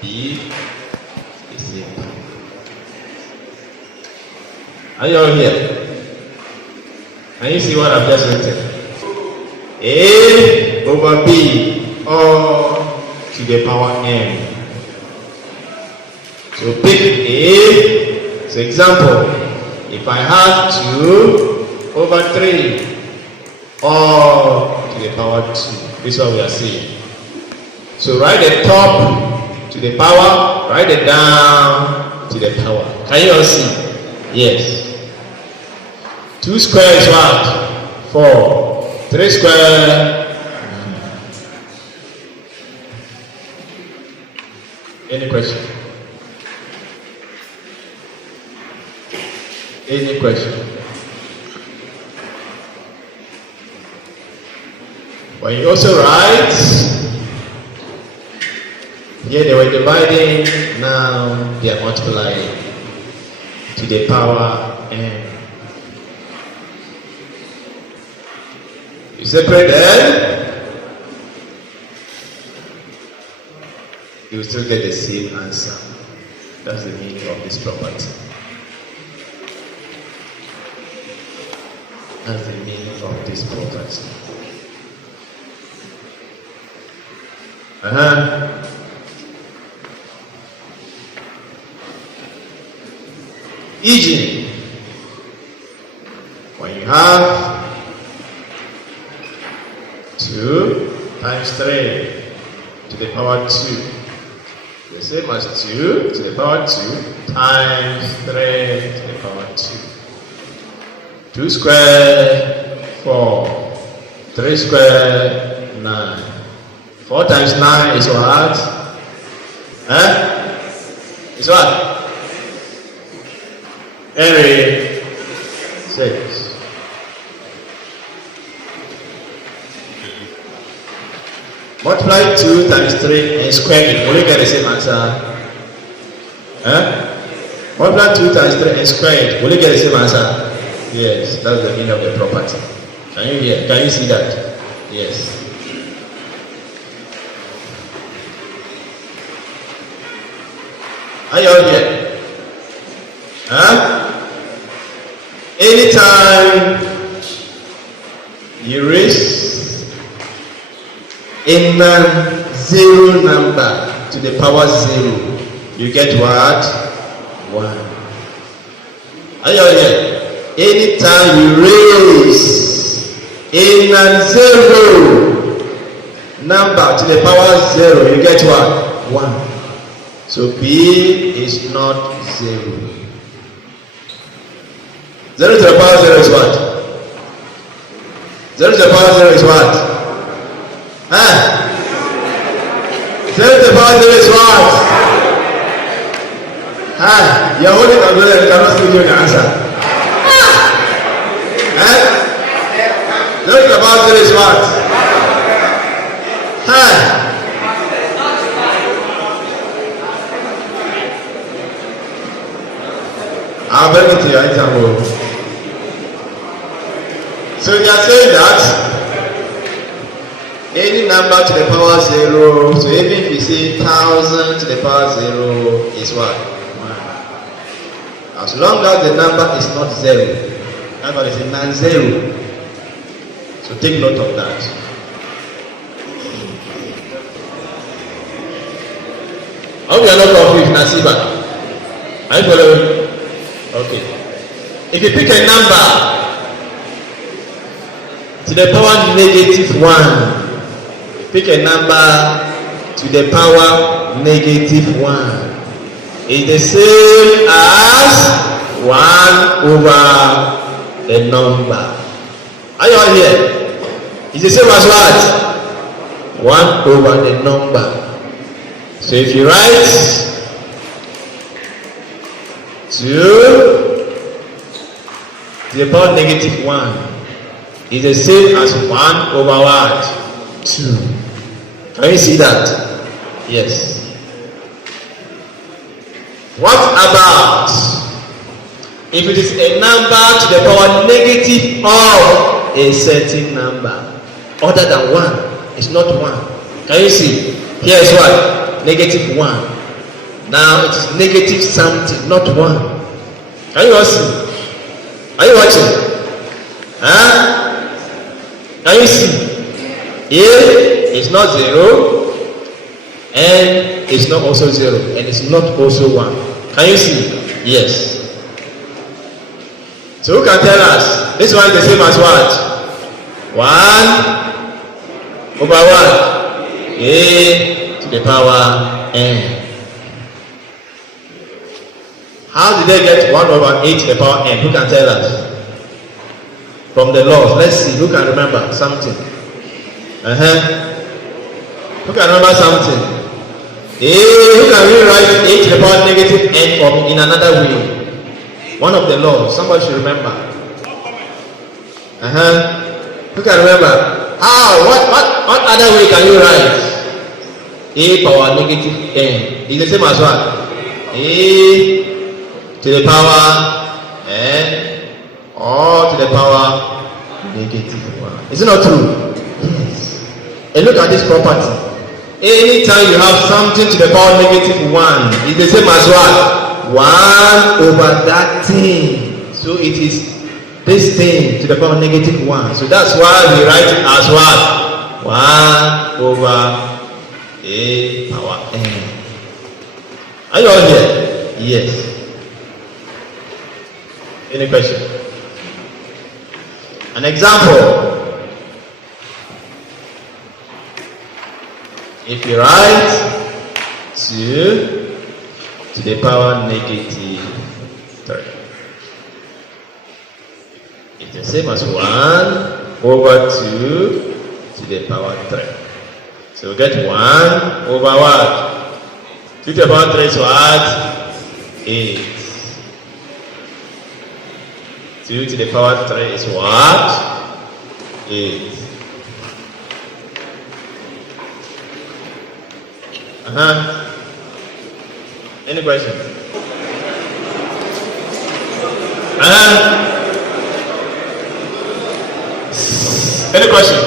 B is equal. Are you all here? Can you see what I've just written? A over B all to the power n. So pick A. So example, if I have 2 over 3 all to the power 2, this is what we are saying. So write the top to the power, write the down to the power. Can you all see? Yes. 2 square is what? 4. 3 square. Any question? Any question? When you also write, here they were dividing, now they are multiplying to the power n. You separate them, you will still get the same answer. That's the meaning of this property. That's the meaning of this property. E.g., when you have 2 times 3 to the power 2, the same as 2 to the power 2 times 3 to the power 2. 2 square, 4. 3 square, 9. 4 times 9 is what? Is what? 6. Multiply 2 times 3 and square it. Will you get the same answer? Multiply 2 times 3 and square it. Will you get the same answer? Yes, that's the meaning of the property. Can you hear? Can you see that? Yes. Are you all here? Anytime you raise a non-zero number to the power 0, you get what? 1. Are you all here? Anytime you raise a non-zero number to the power 0, you get what? 1. So B is not 0. 0 to the power 0 is what? 0 to the power 0 is what? 0 to the power 0 is what? You're holding a umbrella and you cannot still give the answer. 0 to the power 0 is what? I'll bring it to your example. So they are saying that any number to the power 0, so even if you say 1000 to the power 0 is what? 1. As long as the number is not 0, number is a non-zero. So take note of that. I hope you are not confused, Nasiba. Are you following? Okay. If you pick a number to the power -1, pick a number to the power -1, it's the same as 1 over the number. Are you all here? It's the same as what? 1 over the number. So if you write 2 to the power -1 is the same as 1 over what? 2. Can you see that? Yes. What about if it is a number to the power negative of a certain number other than 1? It's not 1. Can you see? Here is what? -1. Now it is negative something, not 1. Can you all see? Are you watching? Huh? Can you see? A is not 0, and it's not also 0, and it's not also 1. Can you see? Yes. So who can tell us? This one is the same as what? 1 over what? A to the power n. How did they get 1 over a to the power n? Who can tell us? From the laws. Let's see. Who can remember something? Who can remember something? Who can rewrite a to the power negative n or in another way? One of the laws. Somebody should remember. Who can remember? What other way can you write a power negative n? It's the same as what? A to the power n or to the power negative 1. Is it not true? Yes. And look at this property. Anytime you have something to the power negative 1, it's the same as what? 1 over that thing. So it is this thing to the power negative 1. So that's why we write it as what? 1 over a power n. Are you all here? Yes. Any question? An example. If you write 2 to the power negative 3, it's the same as 1 over 2 to the power 3. So we get 1 over what? 2 to the power 3 is what? 8. 2 to the power 3 is what? 8. Any question? Any question?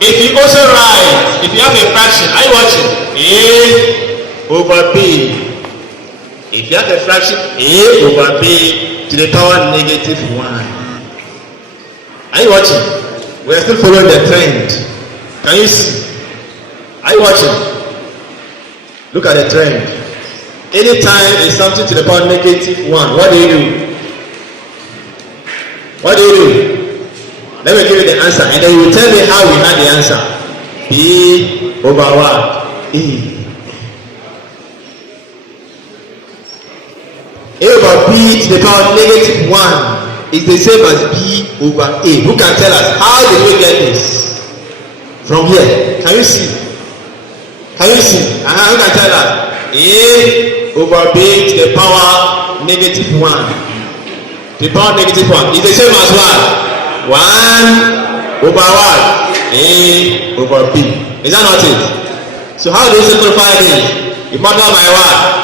If you also write, if you have a fraction, are you watching? A over b. If you have a fraction a over b to the power negative 1. Are you watching? We are still following the trend. Can you see? Are you watching? Look at the trend. Anytime it's something to the power negative 1, what do you do? What do you do? Let me give you the answer, and then you will tell me how we had the answer. B over what? A. A over b to the power negative 1 is the same as b over a. Who can tell us how did we get this? From here. Can you see? Can you see? Who can tell us? A over b to the power negative 1. The power negative 1 is the same as what? 1 over what? A over b. Is that not it? So how do you simplify this? You multiply by what?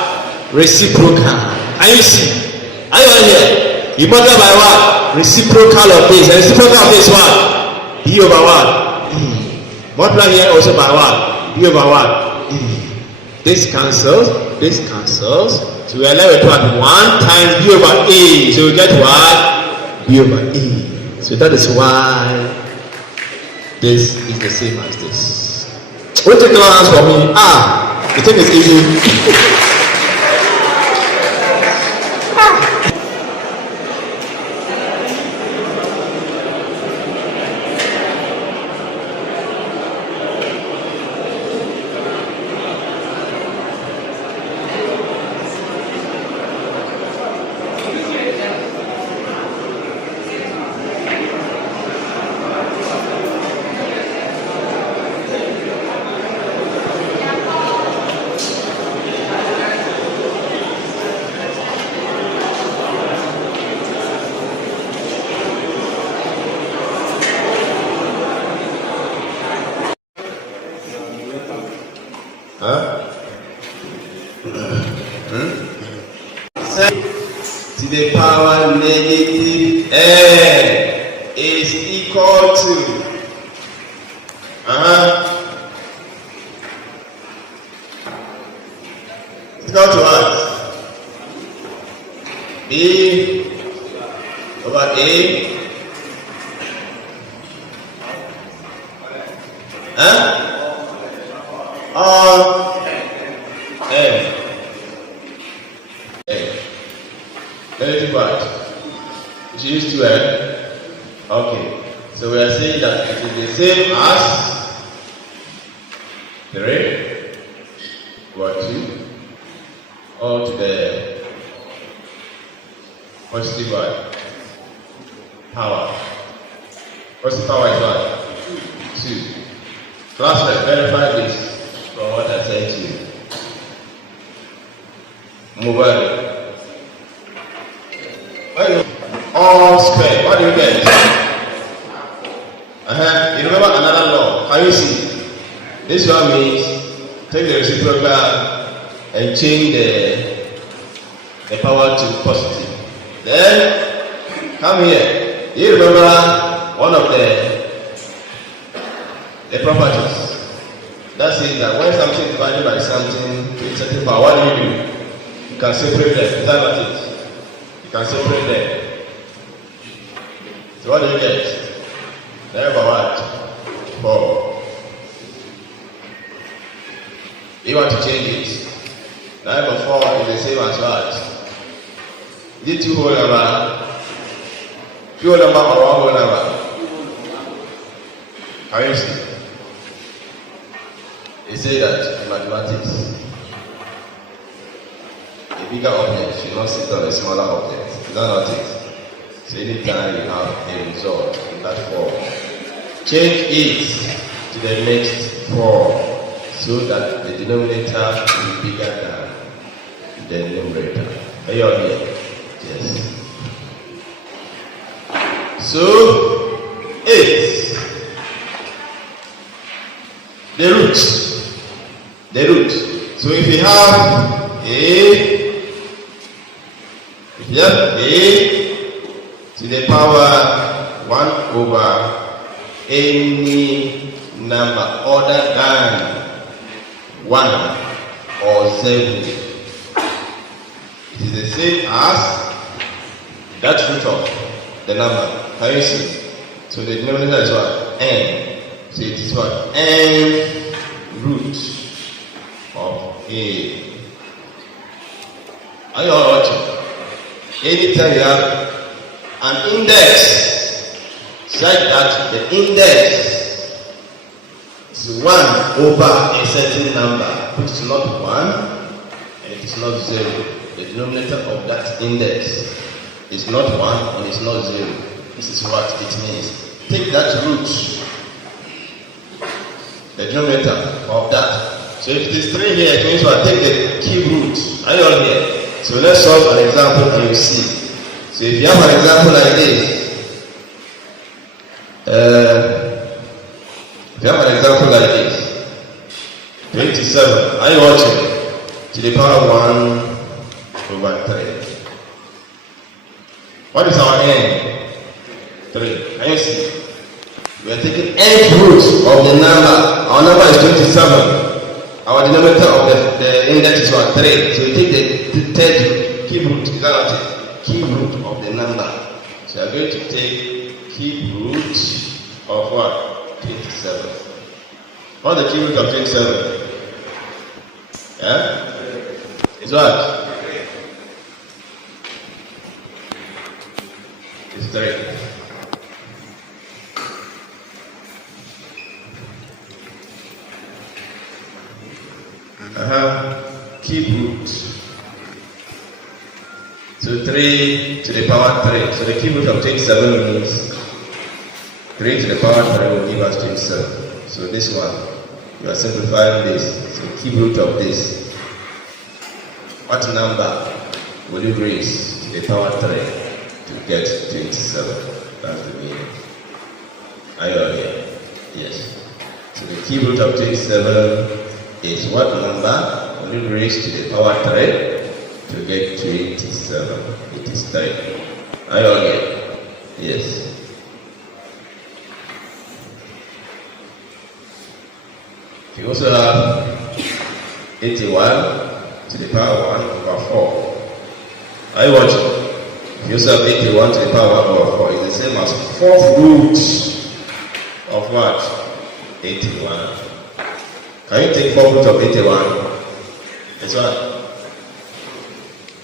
Reciprocal. Can you see? Are you all here? You multiply by what? Reciprocal of this. And reciprocal of this what? B over what? E. Multiply here also by what? B over what? E. This cancels. This cancels. So we are left with what? 1 times B over A. So we get what? B over E. So that is why this is the same as this. Won't take no hands for me. You think it's easy? To the power negative n is equal to B over A. Or M. Relative what? Which is 2M. Okay. So we are saying that it is the same as 3 over 2 all to the positive one. Power. Positive power is what? 2. Classmate, verify this from what I said to you. Mobile. All square. What do you get? You remember another law. Can you see? This one means take the reciprocal and change the power to positive. Then come here. You remember one of the properties that says that when something is divided by something to a certain power, what do? You can separate them. Is that not it? You can separate them. So what do you get? Number what? 4. You want to change it. Number 4 is the same as what? Is it 2 whole number? 2 whole number or 1 whole number? Can you see? They say that in mathematics, a bigger object should not sit on a smaller object. Is that not it? So anytime you have a result in that form, change it to the next form so that the denominator is bigger than the numerator. Are you all here? Yes. So 8. The root. The root. So if you have A to the power 1 over any number other than 1 or 0, it is the same as that root of the number. Can you see? So the denominator is what? N. So it is what? N root of A. Are you all watching? Anytime you have an index such that the index is 1 over a certain number, which is not 1 and it is not 0. The denominator of that index is not 1 and it's not 0. This is what it means. Take that root, the denominator of that. So if it is 3 here, it means what? Take the cube root. Are you all here? So let's solve an example and you see. So if you have an example like this, if you have an example like this, 27, are you watching? To the power 1 over 3. What is our n? 3. Can you see? We are taking nth root of the number. Our number is 27. Our denominator of the index is what? 3. So we take the third cube root. Is that not it? Cube root of the number. So we are going to take cube root of what? 27. What is the cube root of 27? Yeah? It's what? It's 3. Cube root. So 3 to the power 3. So the cube root of 27 means 3 to the power 3 will give us 27. So this one, you are simplifying this. So cube root of this. What number will you raise to the power 3 to get 27? That's the meaning. Are you all here? Yes. So the cube root of 27 is what number will you raise to the power 3 to get 27? It is 3. Are you all here? Yes. You also have 81 to the power 1 over 4. Are you watching? You also have 81 to the power of 4 is the same as 4th root of what? 81. Can you take 4 root of 81? It's what?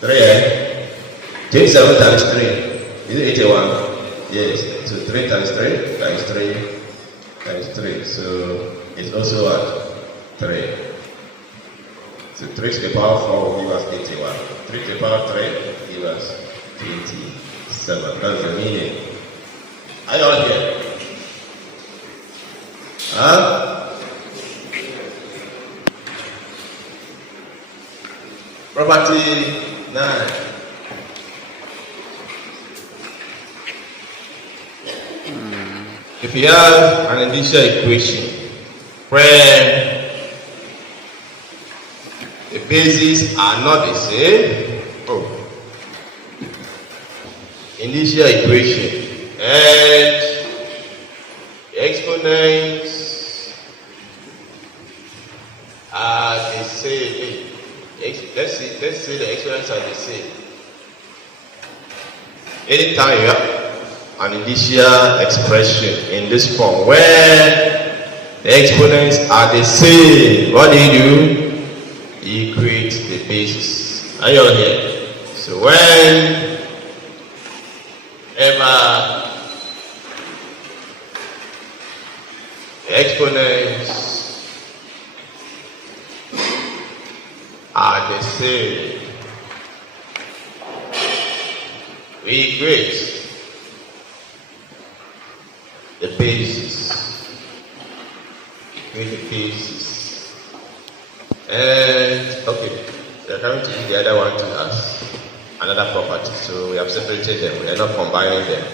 3, eh? 27 times 3. Is it 81? Yes. So 3 times 3 times 3 times 3. So it's also what? 3. So 3 to the power 4 will give us 81. 3 to the power 3 will give us 27. That's the meaning. Are you all here? Huh? Property 9. If you have an initial equation where the bases are not the same, initial equation and the exponents are the same. Let's say the exponents are the same. Anytime you have an initial expression in this form where the exponents are the same, what do? Equate the basis. Are you all here? So whenever the exponents are the same, we equate the basis. Equate the basis. And okay, we are coming to the other one to us another property. So we have separated them. We are not combining them.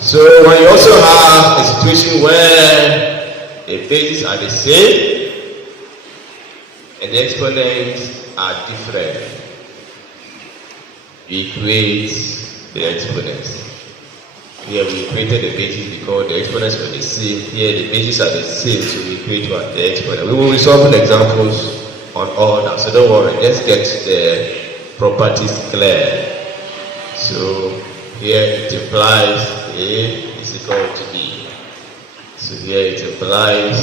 So when you also have a situation where the bases are the same and the exponents are different, we equate the exponents. Here we equated the bases because the exponents were the same. Here the bases are the same, so we equate what? The exponent. We will be solving examples on all that, so don't worry. Let's get the properties clear. So here it implies A is equal to B. So here it implies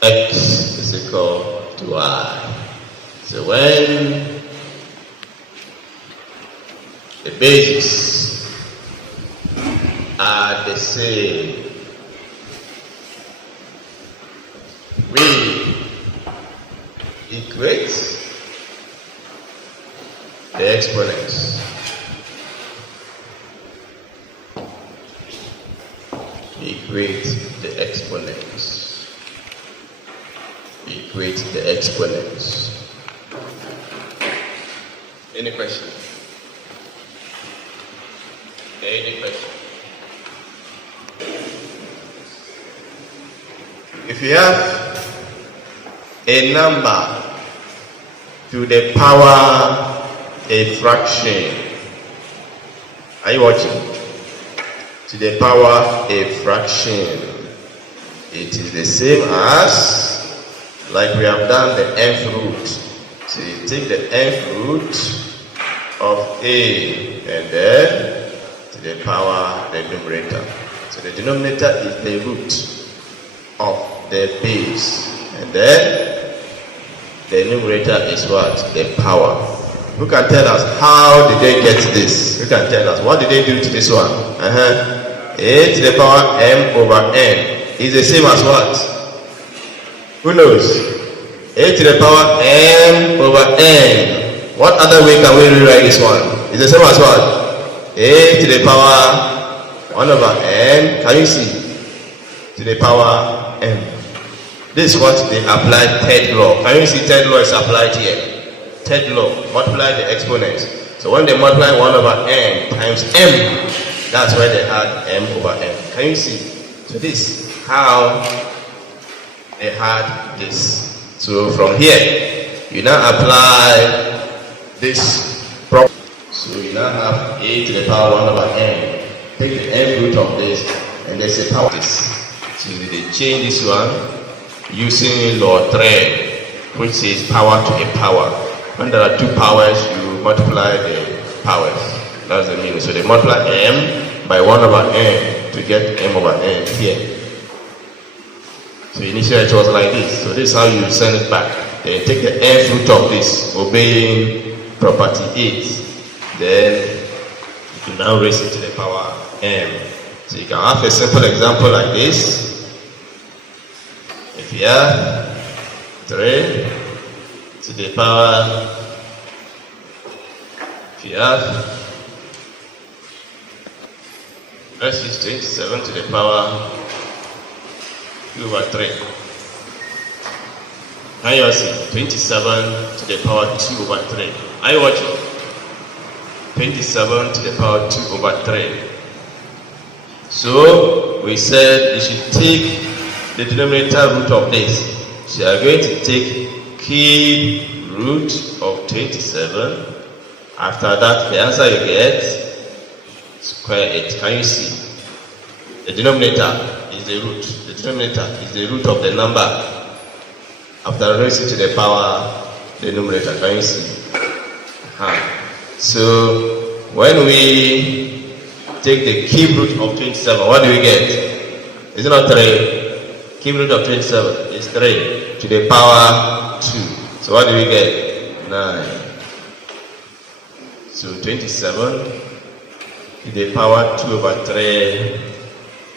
X is equal to Y. So when the bases are the same, we equate the exponents. Equate the exponents. Equate the exponents. Any question? Any question? If you have a number to the power a fraction, are you watching? To the power a fraction, it is the same as, like we have done the nth root. So you take the nth root of a and then to the power the numerator. So the denominator is the root of the base, and then the numerator is what? The power. Who can tell us how did they get this? Who can tell us what did they do to this one? A to the power m over n is the same as what? Who knows? A to the power m over n. What other way can we rewrite this one? It's the same as what? A to the power 1 over n. Can you see? To the power m. This is what they applied third law. Can you see third law is applied here? Third law, multiply the exponents. So when they multiply 1 over n times m, that's why they had m over n. Can you see? So this is how they had this. So from here, you now apply this property. So you now have a to the power 1 over n. Take the n root of this, and there's a power of this. So they change this one using law 3, which says power to a power. When there are two powers, you multiply the powers. That's the meaning. So they multiply m by 1 over n to get m over n here. So initially it was like this. So this is how you send it back. Then take the nth root of this, obeying property 8. Then you can now raise it to the power m. So you can have a simple example like this. If you have 3 to the power, if you have, let's use 27 to the power 2 over 3. Now you see 27 to the power 2 over 3. Are you watching? 27 to the power 2 over 3. So we said you should take the denominator root of this. So you are going to take cube root of 27. After that, the answer you get, square it. Can you see? The denominator is the root. The denominator is the root of the number. After raising to the power, the numerator. Can you see? So when we take the cube root of 27, what do we get? Is it not 3? Cube root of 27 is 3 to the power 2. So what do we get? 9. So 27 to the power 2 over 3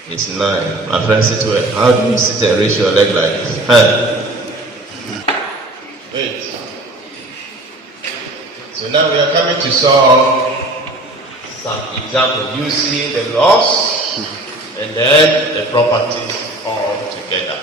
is 9. My friend, sit well. How do you sit and raise your leg like this? Wait. So now we are coming to solve some example using the laws and then the properties all together.